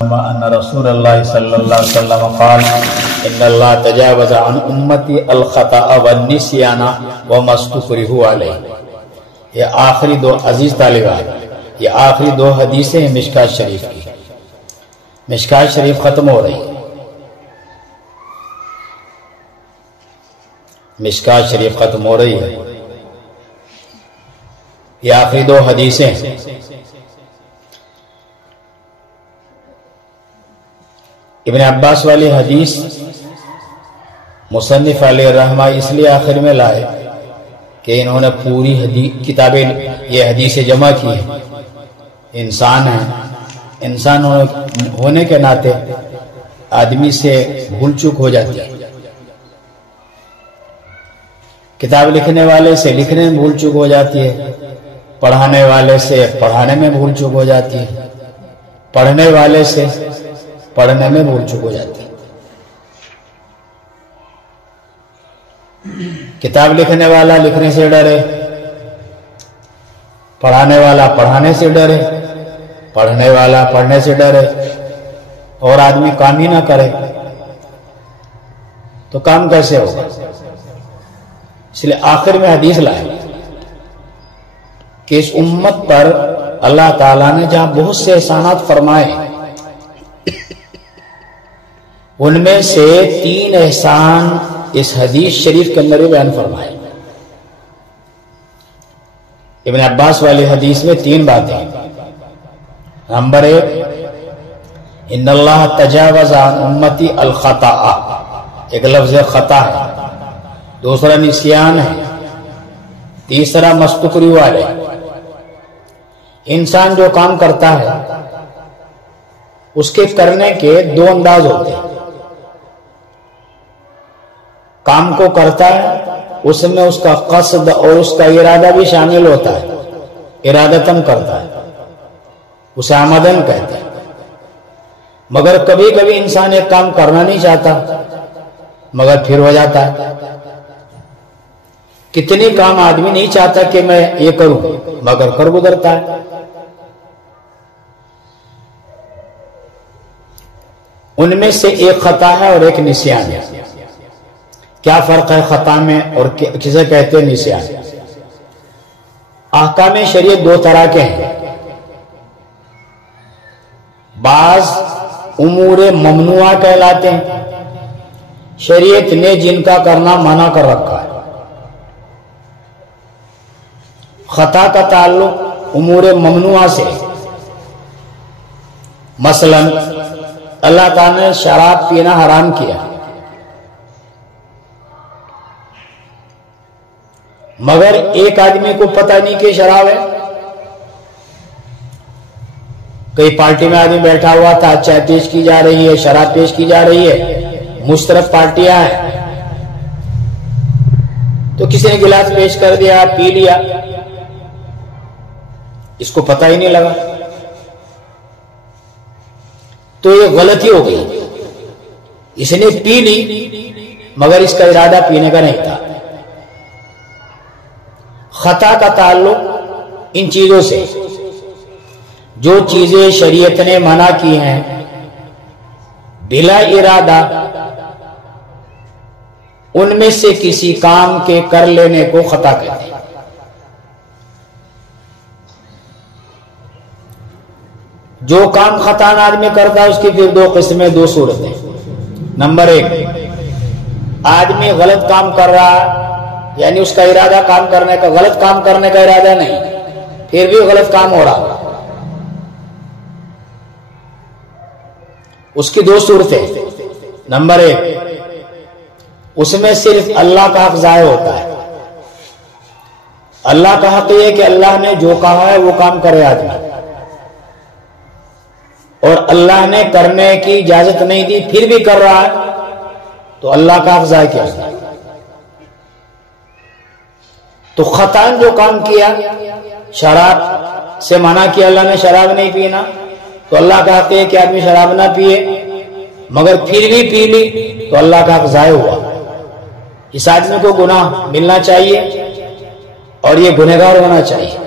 ان رسول اللہ صلی اللہ علیہ وسلم قال ان اللہ تجاوز عن امتی الخطأ والنسیان وما استکرہوا علیہ۔ یہ آخری دو عزیز طالبان، یہ آخری دو حدیثیں ہیں مشکات شریف کی۔ مشکات شریف ختم ہو رہی ہے، مشکات شریف ختم ہو رہی ہے، یہ آخری دو حدیثیں ہیں۔ ابن عباس والی حدیث مصنف علیہ الرحمہ اس لیے آخر میں لائے کہ انہوں نے پوری کتابیں یہ حدیثیں جمع کی ہیں۔ انسان ہیں، انسان ہونے کے ناطے آدمی سے بھول چوک ہو جاتی ہے۔ کتاب لکھنے والے سے لکھنے میں بھول چوک ہو جاتی ہے، پڑھانے والے سے پڑھانے میں بھول چوک ہو جاتی ہے، پڑھنے والے سے پڑھنے میں بھول چوک ہو جاتی ہے۔ کتاب لکھنے والا لکھنے سے ڈرے، پڑھانے والا پڑھانے سے ڈرے، پڑھنے والا پڑھنے سے ڈرے، اور آدمی کام ہی نہ کرے تو کام کیسے ہوگا؟ اس لیے آخر میں حدیث لائے کہ اس امت پر اللہ تعالیٰ نے جہاں بہت سے احسانات فرمائے، ان میں سے 3 احسان اس حدیث شریف کے اندر بیان فرمائے۔ ابن عباس والی حدیث میں 3 باتیں۔ نمبر 1، ان اللہ تجاوز عن امتی الخطأ، ایک لفظ خطا ہے، دوسرا نسیان ہے، تیسرا مستکرہوا علیہ۔ انسان جو کام کرتا ہے اس کے کرنے کے 2 انداز ہوتے ہیں۔ کام کو کرتا ہے، اس میں اس کا قصد اور اس کا ارادہ بھی شامل ہوتا ہے، ارادتاً کرتا ہے، اسے عمدن کہتے ہیں۔ مگر کبھی کبھی انسان ایک کام کرنا نہیں چاہتا مگر پھر ہو جاتا ہے۔ کتنی کام آدمی نہیں چاہتا کہ میں یہ کروں مگر کر گزرتا ہے۔ ان میں سے ایک خطا ہے اور ایک نسیان ہے۔ کیا فرق ہے خطا میں اور کسے کہتے ہیں نسیان؟ احکام شریعت 2 طرح کے ہیں۔ بعض امور ممنوعہ کہلاتے ہیں، شریعت نے جن کا کرنا منع کر رکھا ہے۔ خطا کا تعلق امور ممنوعہ سے، مثلا اللہ تعالیٰ نے شراب پینا حرام کیا، مگر ایک آدمی کو پتہ نہیں کہ شراب ہے۔ کئی پارٹی میں آدمی بیٹھا ہوا تھا، چائے پیش کی جا رہی ہے، شراب پیش کی جا رہی ہے، مشترک پارٹیاں ہیں، تو کسی نے گلاس پیش کر دیا، پی لیا، اس کو پتہ ہی نہیں لگا، تو یہ غلطی ہو گئی۔ اس نے پی لی مگر اس کا ارادہ پینے کا نہیں تھا۔ خطا کا تعلق ان چیزوں سے، جو چیزیں شریعت نے منع کی ہیں بلا ارادہ، ان میں سے کسی کام کے کر لینے کو خطا کہتے ہیں۔ جو کام خطا آدمی کرتا ہے اس کی پھر 2 قسمیں، 2 صورتیں۔ نمبر 1، آدمی غلط کام کر رہا ہے، یعنی اس کا ارادہ کام کرنے کا، غلط کام کرنے کا ارادہ نہیں، پھر بھی غلط کام ہو رہا، اس کی 2 صورتیں۔ نمبر 1، اس میں صرف اللہ کا حق ضائع ہوتا ہے۔ اللہ کا حق یہ ہے کہ اللہ نے جو کہا ہے وہ کام کرے آدمی، اور اللہ نے کرنے کی اجازت نہیں دی پھر بھی کر رہا ہے تو اللہ کا حق ضائع کیا ہے۔ تو خطاً جو کام کیا، شراب سے منع کیا، اللہ نے شراب نہیں پینا، تو اللہ کا حق ہے کہ آدمی شراب نہ پیے، مگر پھر بھی پی لی تو اللہ کا حق ضائع ہوا۔ اس آدمی کو گناہ ملنا چاہیے اور یہ گنہگار ہونا چاہیے،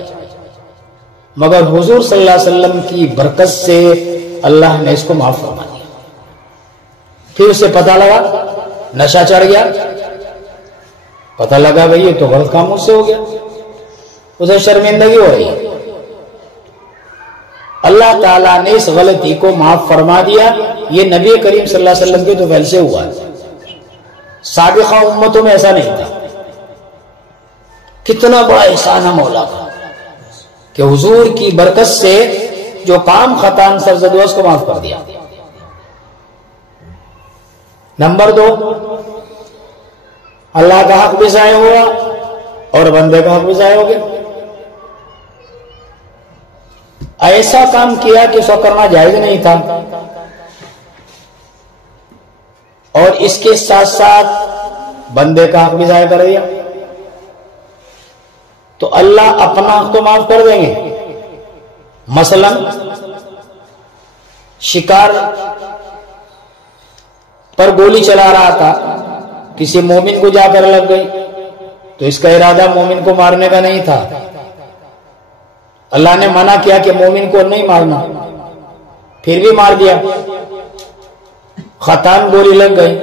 مگر حضور صلی اللہ علیہ وسلم کی برکت سے اللہ نے اس کو معاف فرما دیا. پھر اسے پتا لگا، نشہ چڑھ گیا، پتا لگا بھئی یہ تو غلط کام مجھ سے ہو گیا، اسے شرمندگی ہو رہی ہے. اللہ تعالیٰ نے اس غلطی کو معاف فرما دیا. یہ نبی کریم صلی اللہ علیہ وسلم کے تو فعل سے ہوا ہے، سابقہ امتوں میں ایسا نہیں تھا. کتنا بڑا احسان ہے مولا کا کہ حضور کی برکت سے جو کام خطاً سرزد ہوا اس کو معاف کر دیا. نمبر 2، اللہ کا حق بھی ضائع ہوا اور بندے کا حق بھی ضائع ہو گیا. ایسا کام کیا کہ اس کو کرنا جائز نہیں تھا، اور اس کے ساتھ ساتھ بندے کا حق بھی ضائع کر دیا. تو اللہ اپنا حق تو معاف کر دیں گے. مثلا شکار پر گولی چلا رہا تھا، کسی مومن کو جا کر لگ گئی، تو اس کا ارادہ مومن کو مارنے کا نہیں تھا. اللہ نے منع کیا کہ مومن کو نہیں مارنا، پھر بھی مار دیا، خطاً گولی لگ گئی.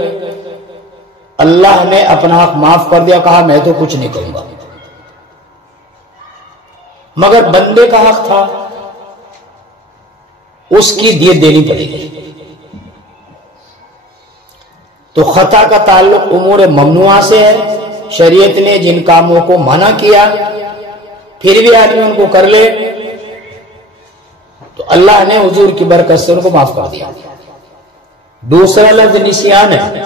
اللہ نے اپنا حق معاف کر دیا، کہا میں تو کچھ نہیں کروں گا. مگر بندے کا حق تھا، اس کی دیت دینی پڑے گی. تو خطا کا تعلق امور ممنوعہ سے ہے. شریعت نے جن کاموں کو منع کیا پھر بھی آدمی ان کو کر لے تو اللہ نے حضور کی برکت سے ان کو معاف کر دیا. دوسرا لفظ نسیان ہے.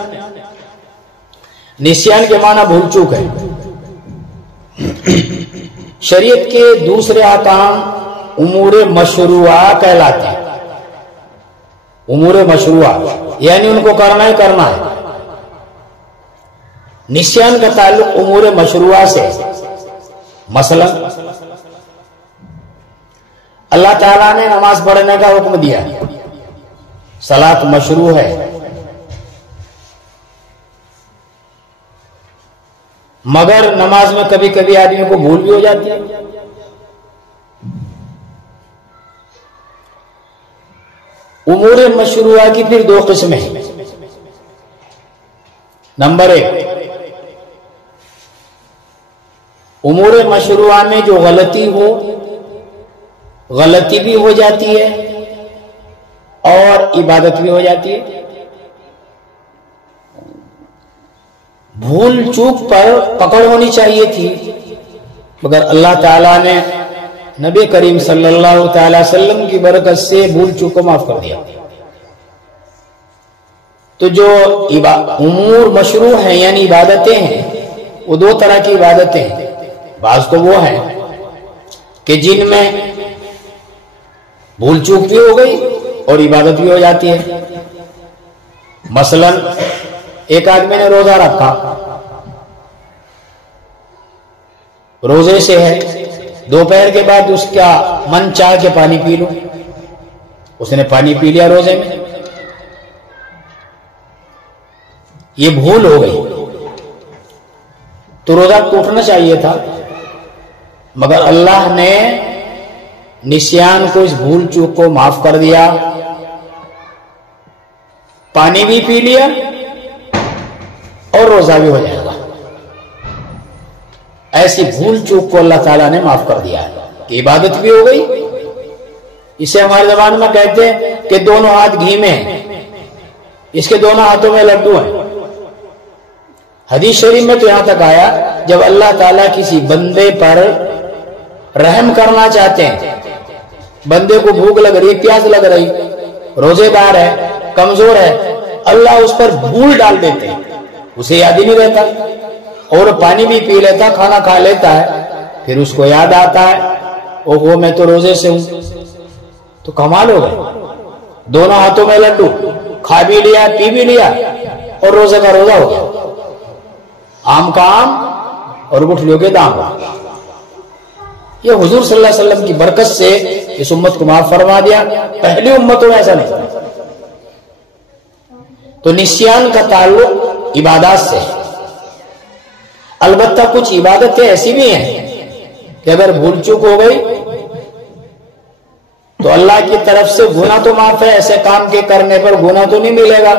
نسیان کے معنی بھول چوک ہے. شریعت کے دوسرے احکام امور مشروعہ کہلاتے ہیں. امور مشروعہ یعنی ان کو کرنا ہی کرنا ہے. نسیان کا تعلق امور مشروعہ سے. مثلا اللہ تعالیٰ نے نماز پڑھنے کا حکم دیا، صلاۃ مشروع ہے، مگر نماز میں کبھی کبھی آدمی کو بھول بھی ہو جاتی ہے. امور مشروعہ کی پھر 2 قسمیں ہیں. نمبر 1، امور مشروعہ میں جو غلطی بھی ہو جاتی ہے اور عبادت بھی ہو جاتی ہے. بھول چوک پر پکڑ ہونی چاہیے تھی، مگر اللہ تعالیٰ نے نبی کریم صلی اللہ تعالی وسلم کی برکت سے بھول چوک کو معاف کر دیا. تو جو امور مشروع ہیں یعنی عبادتیں ہیں، وہ 2 طرح کی عبادتیں ہیں. بعض تو وہ ہیں کہ جن میں بھول چوک بھی ہو گئی اور عبادت بھی ہو جاتی ہے. مثلا ایک آدمی نے روزہ رکھا، روزے سے ہے، دوپہر کے بعد اس کا من چاہ کہ پانی پی لوں، اس نے پانی پی لیا روزے میں، یہ بھول ہو گئی. تو روزہ ٹوٹنا چاہیے تھا، مگر اللہ نے نسیان کو، اس بھول چوک کو معاف کر دیا. پانی بھی پی لیا اور روزہ بھی ہو جائے گا. ایسی بھول چوک کو اللہ تعالیٰ نے معاف کر دیا ہے کہ عبادت بھی ہو گئی. اسے ہماری زبان میں کہتے ہیں کہ دونوں ہاتھ گھی میں ہیں، اس کے دونوں ہاتھوں میں لڈو ہیں. حدیث شریف میں تو یہاں تک آیا جب اللہ تعالیٰ کسی بندے پر رحم کرنا چاہتے ہیں، بندے کو بھوک لگ رہی، پیاس لگ رہی، روزے دار ہے، کمزور ہے، اللہ اس پر بھول ڈال دیتے ہیں، اسے یاد ہی نہیں رہتا، اور پانی بھی پی لیتا، کھانا کھا لیتا ہے، پھر اس کو یاد آتا ہے اوہ میں تو روزے سے ہوں. تو کمال ہو گئے، دونوں ہاتھوں میں لڈو، کھا بھی لیا، پی بھی لیا، اور روزے کا روزہ ہو گیا. آم کا آم اور گٹھلیوں کے دام. یہ حضور صلی اللہ علیہ وسلم کی برکت سے اس امت کو معاف فرما دیا. پہلی امتوں میں ایسا نہیں. تو نسیان کا تعلق عبادات سے. البتہ کچھ عبادتیں ایسی بھی ہیں کہ اگر بھول چوک ہو گئی تو اللہ کی طرف سے گناہ تو معاف ہے، ایسے کام کے کرنے پر گناہ تو نہیں ملے گا۔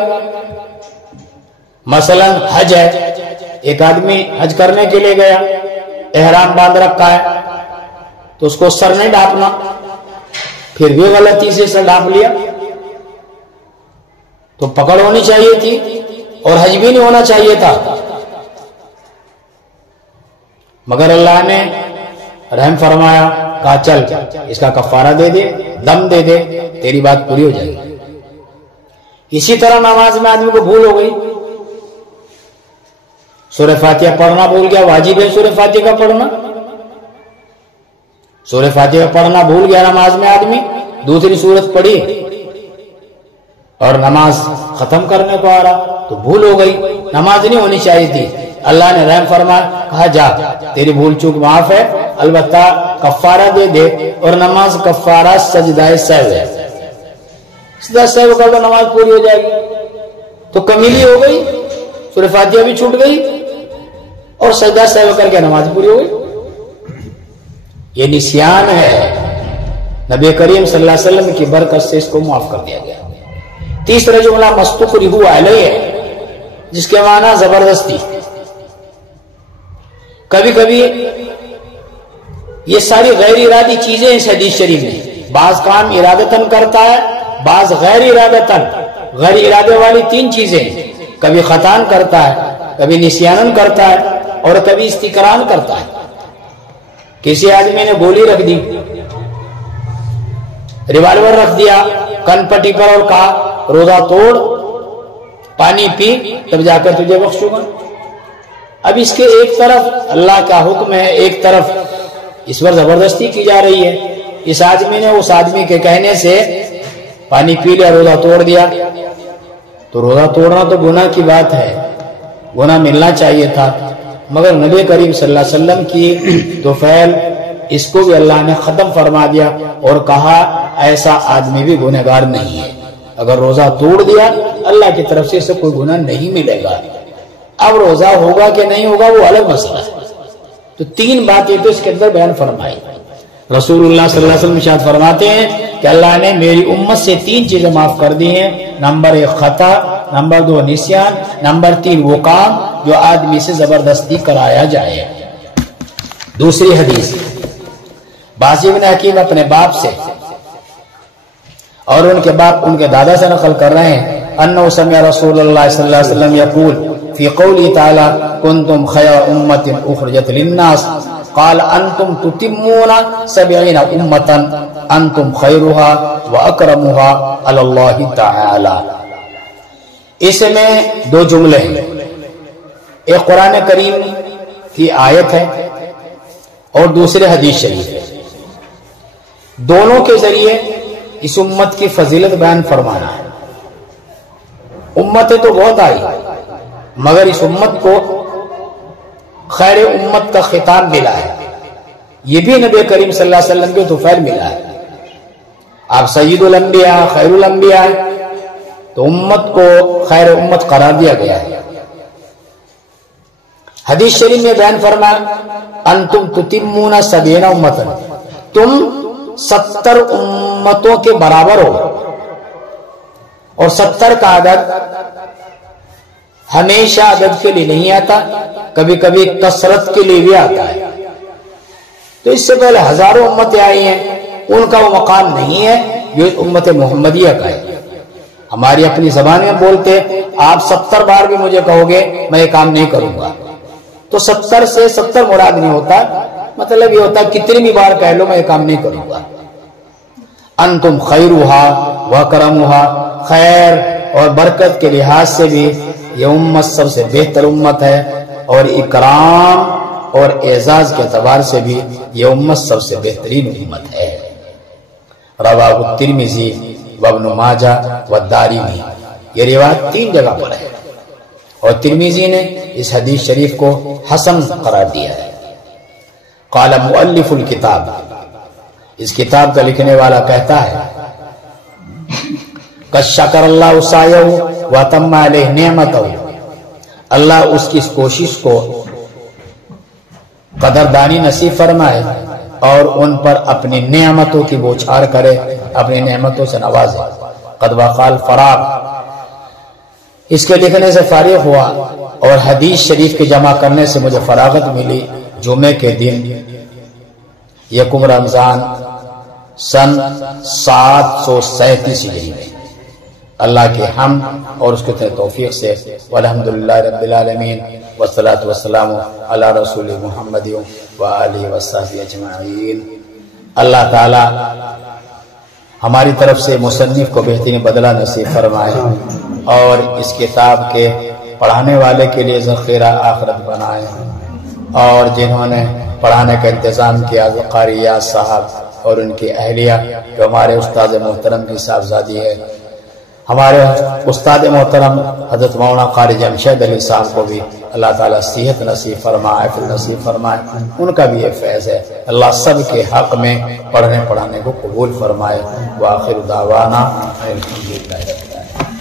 مثلا حج ہے، ایک آدمی حج کرنے کے لیے گیا، احرام باندھ رکھا ہے، تو اس کو سر نہیں ڈھانپنا، پھر بھی غلطی سے سر ڈھانپ لیا تو پکڑ ہونی چاہیے تھی اور حج بھی نہیں ہونا چاہیے تھا، مگر اللہ نے رحم فرمایا، کہا چل اس کا کفارہ دے دے، دم دے دے، تیری بات پوری ہو جائے گی۔ اسی طرح نماز میں آدمی کو بھول ہو گئی، سورہ فاتحہ پڑھنا بھول گیا، واجب ہے سورہ فاتحہ کا پڑھنا، سورہ فاتحہ پڑھنا بھول گیا نماز میں آدمی، دوسری سورت پڑھی اور نماز ختم کرنے کو آ رہا تو بھول ہو گئی، نماز نہیں ہونی چاہیے تھی، اللہ نے رحم فرمایا، کہا جا تیری بھول چوک معاف ہے، البتہ کفارہ دے دے، اور نماز کفارہ سجدہ سہو ہے، سجدہ سہو کر دو نماز پوری ہو جائے گی۔ تو کمیلی ہو گئی، سورہ فاتحہ بھی چھوٹ گئی اور سجدہ سہو کر کے نماز پوری ہو گئی، یہ نسیان ہے، نبی کریم صلی اللہ علیہ وسلم کی برکت سے اس کو معاف کر دیا گیا۔ تیسرا جملہ مستکرہ علیہ ہے، جس کے معنی زبردستی۔ کبھی کبھی یہ ساری غیر ارادی چیزیں اس حدیث شریف میں، بعض کام ارادتاً کرتا ہے، بعض غیر ارادتاً، غیر ارادے والی تین چیزیں، کبھی خطاً کرتا ہے، کبھی نسیاناً کرتا ہے اور کبھی استقران کرتا ہے۔ کسی آدمی نے گولی رکھ دی، ریوالور رکھ دیا کن پٹی پر اور کہا روزہ توڑ، پانی پی، تب جا کر تجھے بخشوں گا۔ اب اس کے ایک طرف اللہ کا حکم ہے، ایک طرف اس پر زبردستی کی جا رہی ہے۔ اس آدمی نے اس آدمی کے کہنے سے پانی پی لیا، روزہ توڑ دیا، تو روزہ توڑنا تو گناہ کی بات ہے، گناہ ملنا چاہیے تھا، مگر نبی کریم صلی اللہ علیہ وسلم کی تو فعل اس کو بھی اللہ نے ختم فرما دیا اور کہا ایسا آدمی بھی گنہگار نہیں ہے، اگر روزہ توڑ دیا اللہ کی طرف سے اسے کوئی گناہ نہیں ملے گا۔ اب روزہ ہوگا کہ نہیں ہوگا وہ الگ مسئلہ ہے۔ تو تین باتیں تو اس کے اندر بیان فرمائی۔ رسول اللہ صلی اللہ علیہ وسلم ارشاد فرماتے ہیں کہ اللہ نے میری امت سے تین چیزیں معاف کر دی ہیں، نمبر 1 خطا، نمبر 2 نسیان، نمبر 3 وہ کام جو آدمی سے زبردستی کرایا جائے۔ دوسری حدیث باز ابن حکیم اپنے باپ سے اور ان کے باپ ان کے دادا سے نقل کر رہے ہیں، انه سمع رسول اللہ صلی اللہ علیہ وسلم یقول فی قوله تعالی کنتم خیر امت اخرجت للناس قال انتم تتمون 70 امتا انتم خیرها واکرمها علی اللہ تعالی۔ اس میں دو جملے ہیں، ایک قرآن کریم کی آیت ہے اور دوسرے حدیث شریف ہے، دونوں کے ذریعے اس امت کی فضیلت بیان فرمانا ہے۔ امتیں تو بہت آئی مگر اس امت کو خیر امت کا خطاب ملا ہے، یہ بھی نبی کریم صلی اللہ علیہ وسلم کے توفیل ملا ہے۔ آپ سید الانبیاء خیر الانبیاء ہیں تو امت کو خیر امت قرار دیا گیا ہے۔ حدیث شریف میں بیان فرمایا انتم تتمون 70 امتا، تم 70 امتوں کے برابر ہو، اور 70 کا عدد ہمیشہ عدد کے لیے نہیں آتا، کبھی کبھی کثرت کے لیے بھی آتا ہے۔ تو اس سے پہلے ہزاروں امتیں آئی ہیں، ان کا وہ مقام نہیں ہے جو امت محمدیہ کا ہے۔ ہماری اپنی زبان میں بولتے آپ 70 بار بھی مجھے کہو گے میں یہ کام نہیں کروں گا، تو 70 سے 70 مراد نہیں ہوتا، مطلب یہ ہوتا کتنی بھی بار کہہ لو میں یہ کام نہیں کروں گا۔ انتم خیرھا واکرمھا، خیر اور برکت کے لحاظ سے بھی یہ امت سب سے بہتر امت ہے، اور اکرام اور اعزاز کے اعتبار سے بھی یہ امت سب سے بہترین امت ہے۔ رواہ الترمذی وابن ماجہ والدارمی، یہ روایت 3 جگہ پر ہے اور ترمذی نے اس حدیث شریف کو حسن قرار دیا ہے۔ قال مؤلف الکتاب، اس کتاب کا لکھنے والا کہتا ہے قد شکر اللہ سعیہ واتم علیہ نعمتہ، اللہ اس کی اس کوشش کو قدردانی نصیب فرمائے اور ان پر اپنی نعمتوں کی بوچھار کرے، اپنی نعمتوں سے نوازے۔ قد وقال فراغ، اس کے لکھنے سے فارغ ہوا اور حدیث شریف کے جمع کرنے سے مجھے فراغت ملی۔ جمعے کے دن یکم رمضان سن 737 ہجری میں اللہ کے حمد اور اس کے توفیق سے والحمدللہ رب العالمین والصلاة والسلام علی رسول محمد وآلہ وصحبہ اجمعین۔ اللہ تعالی ہماری طرف سے مصنف کو بہترین بدلہ نصیب فرمائے اور اس کتاب کے پڑھانے والے کے لیے ذخیرہ آخرت بنائے، اور جنہوں نے پڑھانے کا انتظام کیا قاریات صاحب اور ان کی اہلیہ جو ہمارے استاد محترم کی صاحبزادی ہے، ہمارے استاد محترم حضرت مولانا قاری جمشید علی صاحب کو بھی اللہ تعالیٰ صحت نصیب فرمائے، عافیت نصیب فرمائے، ان کا بھی یہ فیض ہے۔ اللہ سب کے حق میں پڑھنے پڑھانے کو قبول فرمائے۔ وآخر دعوانا الحمدللہ رب العالمین۔